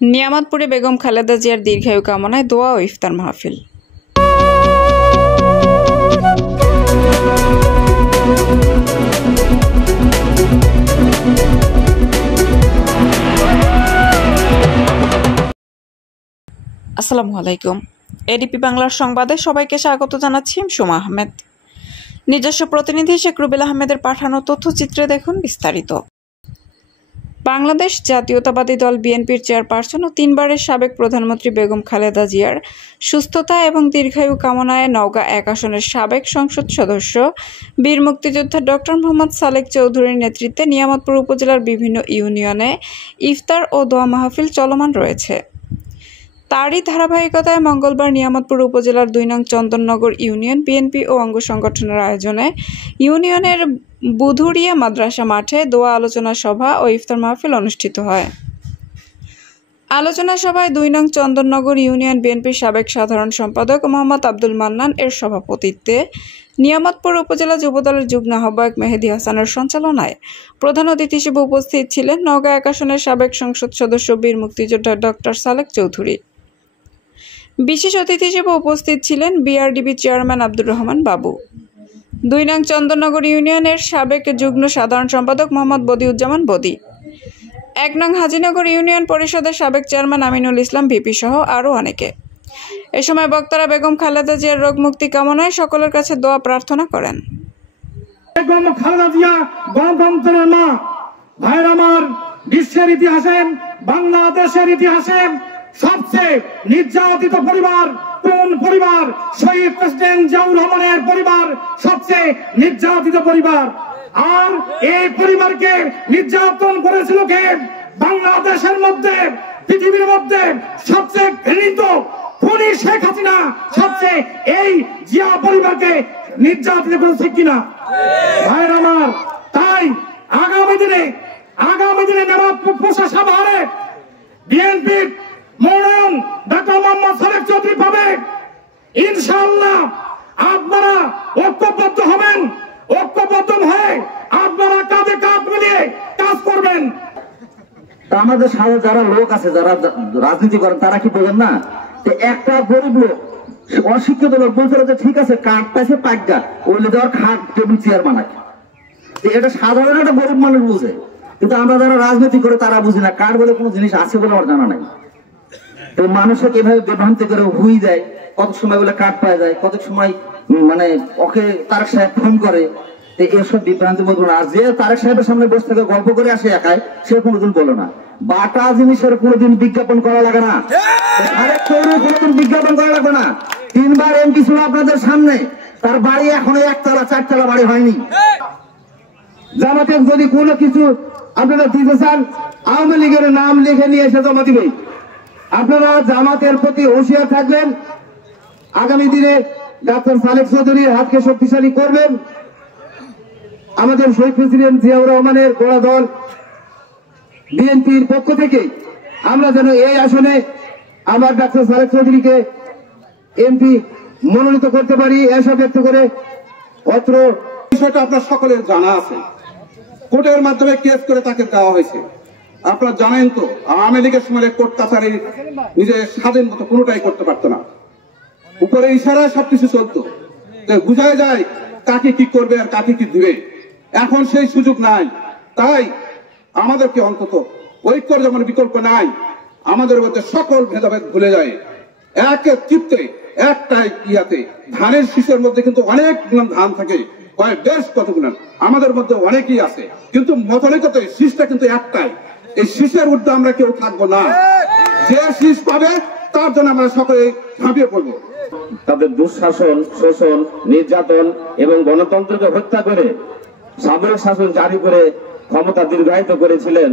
নিয়ামতপুরে বেগম খালেদা জিয়ার দীর্ঘায়ু কামনায় দোয়া ও ইফতার মাহফিল। আসসালামু আলাইকুম। এডিপি বাংলার সংবাদে সবাইকে স্বাগত জানাচ্ছি সুমা আহমেদ। নিজস্ব প্রতিনিধি শেখ রুবেল আহমেদের পাঠানো তথ্যচিত্রে দেখুন বিস্তারিত। বাংলাদেশ জাতীয়তাবাদী দল বিএনপির চেয়ারপারসন ও 3 বারের সাবেক প্রধানমন্ত্রী বেগম খালেদা জিয়ার সুস্থতা এবং দীর্ঘায়ু কামনায় নওগাঁ 1 আসনের সাবেক সংসদ সদস্য বীর মুক্তিযোদ্ধা ডক্টর মোহাম্মদ সালেক চৌধুরীর নেতৃত্বে নিয়ামতপুর উপজেলার বিভিন্ন ইউনিয়নে ইফতার ও দোয়া মাহফিল চলমান রয়েছে। তারই ধারাবাহিকতায় মঙ্গলবার নিয়ামতপুর উপজেলার 2 নং চন্দননগর ইউনিয়ন বিএনপি ও অঙ্গ সংগঠনের আয়োজনে ইউনিয়নের বুধুরিয়া মাদ্রাসা মাঠে দোয়া আলোচনা সভা ও ইফতার মাহফিল অনুষ্ঠিত হয়। আলোচনা সভায় 2 নং চন্দননগর ইউনিয়ন বিএনপির সাবেক সাধারণ সম্পাদক মোহাম্মদ আব্দুল মান্নান এর সভাপতিত্বে নিয়ামতপুর উপজেলা যুবদলের যুগ্ম আহ্বায়ক মেহেদী হাসানের সঞ্চালনায় প্রধান অতিথি হিসেবে উপস্থিত ছিলেন নওগাঁ 1 আসনের সাবেক সংসদ সদস্য বীর মুক্তিযোদ্ধা ডক্টর সালেক চৌধুরী। বিশেষ অতিথি হিসেবে উপস্থিত ছিলেন বিআরডিবি চেয়ারম্যান আব্দুর রহমান বাবু, 2 নং চন্দননগর ইউনিয়নের সাবেক যুগ্ম সাধারণ সম্পাদক মোহাম্মদ বদিউজ্জামান বদি, 1 নং হাজিনগর ইউনিয়ন পরিষদের সাবেক চেয়ারম্যান আমিনুল ইসলাম ভিপি সহ আরও অনেকে। এ সময় বক্তারা বেগম খালেদা জিয়ার রোগ মুক্তি কামনায় সকলের কাছে দোয়া প্রার্থনা করেন। বেগম খালেদা জিয়া গণতন্ত্রের মা। ভাইয়ের আমার, বিশ্বের ইতিহাসে, বাংলাদেশের ইতিহাসে সবচেয়ে নির্যাতিত পরিবার কোন পরিবার? শহীদ প্রেসিডেন্ট জিয়াউর রহমানের পরিবার সবচেয়ে নির্যাতিত পরিবার। আর এই পরিবারকে নির্যাতন করেছিল কে? বাংলাদেশের মধ্যে, পৃথিবীর মধ্যে সবচেয়ে ঘৃণিত খুনি শেখ হাসিনা সবচেয়ে এই জিয়া পরিবারকে নির্যাতিত করেছে কিনা? ভাইয়ের আমার, তাই আগামী দিনে নিয়ামতপুর প্রশাসন হারে বিএনপির মনোনয়ন ডক্টর মোহাম্মদ সালেক চৌধুরী পাবে। ইনশাআল্লাহ আপনারা ঐক্যবদ্ধ হবেন, ঐক্যবদ্ধ হয়ে আপনারা কাঁধে কাঁধ মিলিয়ে কাজ করবেন। আমাদের সাথে যারা লোক আছে, যারা রাজনীতি করেন, তারা কি বলেন না যে একটা গরিব লোক, অশিক্ষিত লোক বলছে যে ঠিক আছে কাঠ পাইছে পাইকা ওইলে দেওয়ার খাট টেবিল চেয়ার বানায়, এটা সাধারণ একটা গরিব মানুষ বুঝে। কিন্তু আমরা যারা রাজনীতি করে তারা বুঝি না কাঠ বলে কোনো জিনিস আছে বলে আমার জানা নাই। তো মানুষকে এভাবে বিভ্রান্তি করে হুই দেয়, কত সময় বলে কাঠ পাওয়া যায়, কত সময় মানে ওকে তারেক সাহেব ফোন করে। এসব বিভ্রান্তি বলবো না। আর যে তারেক সাহেবের সামনে বসে থেকে গল্প করে আসে একাই, সে কোনোদিন বলো না। বাটা জিনিসের কোনোদিন বিজ্ঞাপন করা লাগে না, কোনোদিন বিজ্ঞাপন করা লাগবে না। 3 বার এমপি ছিল আপনাদের সামনে, তার বাড়ি এখনো 1 তলা 4 তলা বাড়ি হয়নি। জামাতের যদি কোনো কিছু আপনারা দিতে চান, আওয়ামী লীগের নাম লিখে নিয়ে এসে জমা দিবে। আপনারা জামাতের প্রতি হুঁশিয়ার থাকবেন। আগামী দিনে ডক্টর সালেক চৌধুরীর হাতকে শক্তিশালী করবেন। আমাদের শহীদ প্রেসিডেন্ট জিয়াউর রহমানের গোড়া দল বিএনপির পক্ষ থেকে আমরা যেন এই আসনে আমার ডক্টর সালেক চৌধুরীকে এমপি মনোনীত করতে পারি, আশা ব্যক্ত করে অত্র বিষয়টা আপনার সকলের জানা আছে। কোর্টের মাধ্যমে কেস করে তাকে দেওয়া হয়েছে। আপনারা জানেন তো, আওয়ামী লীগের সময় কোর্ট কাছারি নিজের স্বাধীন মতো কোনোটাই করতে পারতো না, উপরে ইশারায় সবকিছু চলতো, বুঝাই যায় কাকে কি করবে আর কাকে কি দিবে। এখন সেই সুযোগ নাই। তাই আমাদেরকে অন্তত ঐক্যর যেমন বিকল্প নাই, আমাদের মধ্যে সকল ভেদাভেদ ভুলে যায়, এক চিত্তে একটাই ইয়াতে। ধানের শীষের মধ্যে কিন্তু অনেক ধান থাকে, বেশ কতগুলো আমাদের মধ্যে অনেকেই আছে, কিন্তু মতানৈক্যতে শীষটা কিন্তু একটাই। এই শীষের ঊর্ধ্বে আমরা কেউ থাকবো না। যে শীষ পাবে তার জন্য আমরা সকলে ঝাঁপিয়ে পড়বো। তাদের দুঃশাসন, শোষণ, নির্যাতন এবং গণতন্ত্রকে হত্যা করে সামরিক শাসন জারি করে ক্ষমতা দীর্ঘায়িত করেছিলেন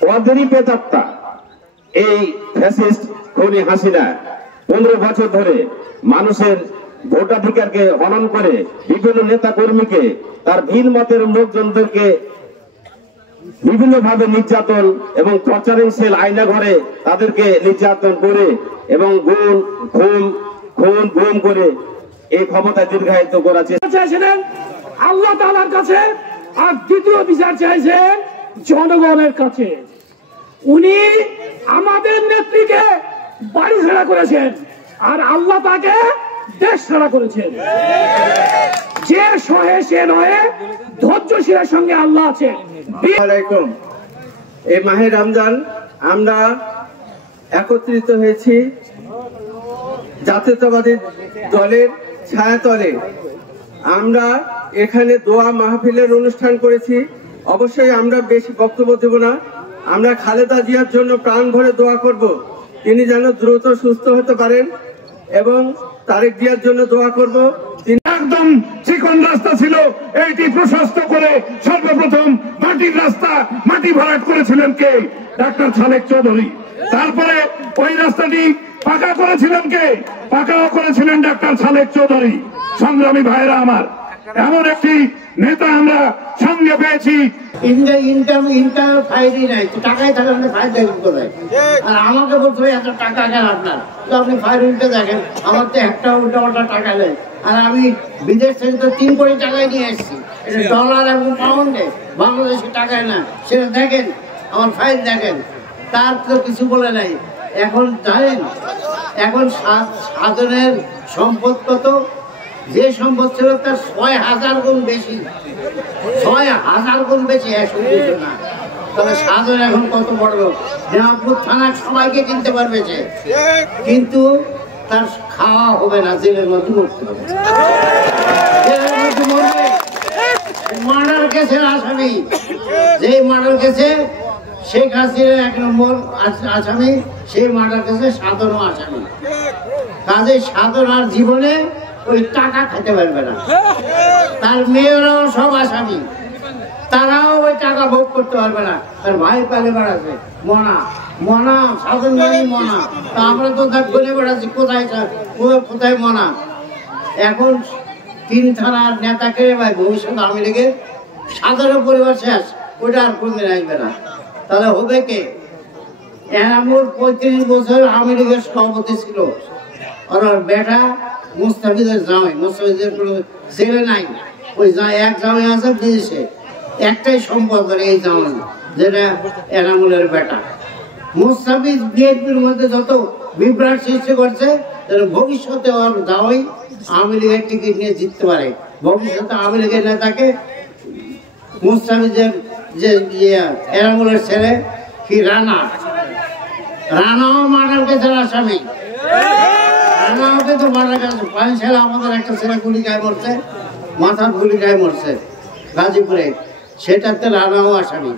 ওদেরই প্রেতাত্মা এই ফ্যাসিস্ট খুনি হাসিনা। 15 বছর ধরে মানুষের ভোটাধিকারকে হনন করে বিভিন্ন নেতা কর্মীকে, তার ভিন মতের লোকজনদেরকে বিভিন্নভাবে নির্যাতন এবং টর্চারিং সেল আয়না ঘরে তাদেরকে নির্যাতন করে এবং গুম করে এই ক্ষমতা দীর্ঘায়িত করা চেয়েছিলেন আল্লাহ তাআলার কাছে, আর দ্বিতীয় বিচার চাইছেন জনগণের কাছে। উনি আমাদের নেত্রীকে বাড়ি ছাড়া করেছেন, আর আল্লাহ তাকে দেশ ছাড়া করেছেন। যে সহে সে নয়, ধৈর্যশীলের সঙ্গে আল্লাহ আছেন। আলাইকুম। এই মাহে রমজান আমরা একত্রিত হয়েছি জাতীয়তাবাদী দলের ছায়াতলে। আমরা এখানে দোয়া মাহফিলের অনুষ্ঠান করেছি। অবশ্যই আমরা বেশি বক্তব্য দেব না। আমরা খালেদা জিয়ার জন্য প্রাণ ভরে দোয়া করব, তিনি যেন দ্রুত সুস্থ হতে পারেন, এবং তারেক জিয়ার জন্য দোয়া করব। একদম চিকন রাস্তা ছিল, এইটি প্রশস্ত করে সর্বপ্রথম মাটির রাস্তা মাটি ভরাট করেছিলেন কে? ডাক্তার সালেক চৌধুরী। তারপরে ওই রাস্তাটি পাকা করেছিলেন কে? পাকাও করেছিলেন ডাক্তার সালেক চৌধুরী। সংগ্রামী ভাইরা আমার, এমন একটি নেতা আমরা সঙ্গে পেয়েছি। ইনকাম ফাইলই নাই, টাকাই থাকে, আপনি ফাইল দেখেন কোথায়? আর আমাকে বলতে হবে এত টাকা কেন আপনার, তো আপনি ফাইল উল্টে দেখেন, আমার তো একটা উল্টা টাকা নেই। আর আমি বিদেশ থেকে তো 3 কোটি টাকায় নিয়ে এসেছি, এটা ডলার এবং পাউন্ডে, বাংলাদেশের টাকায় না। সেটা দেখেন, আমার ফাইল দেখেন, তার তো কিছু বলে নাই। এখন জানেন এখন সাধনের সম্পদ কত? যে সম্পদ ছিল তার 6000 গুণ বেশি, 6000 গুণ বেশি, 100 না। তবে সাধন এখন কত বড় লোক, জামালপুর থানার সবাইকে কিনতে পারবে সে, কিন্তু তার খাওয়া হবে না, জেলের মধ্যে মরতে হবে। জেলের মধ্যে মরবে। মার্ডার কেসের আসামি, যে মার্ডার কেসে শেখ হাসিনা 1 নম্বর আসামি, সেই মার্ডার কেসে সাধনও আসামি। কাজে সাধন আর জীবনে ওই টাকা খেতে পারবে না। তার মেয়েরাও সব আসামি, তারাও ওই টাকা ভোগ করতে পারবে না। তার ভাই পালে বেড়াচ্ছে মনা সাধন মানে মনা, তা আমরা তো তার গলে বেড়াচ্ছি কোথায় মনা। এখন 3 থানার নেতাকে ভাই ভবিষ্যৎ আওয়ামী লীগের সাধারণ পরিবার শেষ, ওইটা আর কোনদিন আসবে না। তাহলে হবে কে? এনামুল 35 বছর আওয়ামী লীগের সভাপতি ছিল, আর বেটা মুস্তাফিজের জামাই। মুস্তাফিজের কোনো ছেলে নাই, ওই এক জামাই আছে বিদেশে, একটাই সম্পদ করে এই জামাই, যেটা এনামুলের বেটা। মুস্তাফিজ বিএনপির মধ্যে যত বিভ্রাট সৃষ্টি করছে, ভবিষ্যতে ওর জামাই আওয়ামী লীগের টিকিট নিয়ে জিততে পারে। ভবিষ্যতে আওয়ামী লীগের নেতাকে মুস্তাফিজের যে এনামুলের ছেলে কি রানাও মার্ডার কেসের আসামি। রানাওকে তো মার্ডার কেস, পাঁচশালে আমাদের একটা ছেলে গুলি গায়ে মরছে, মাথার গুলি গায়ে মরছে গাজীপুরে, সেটাতে রানাও আসামি।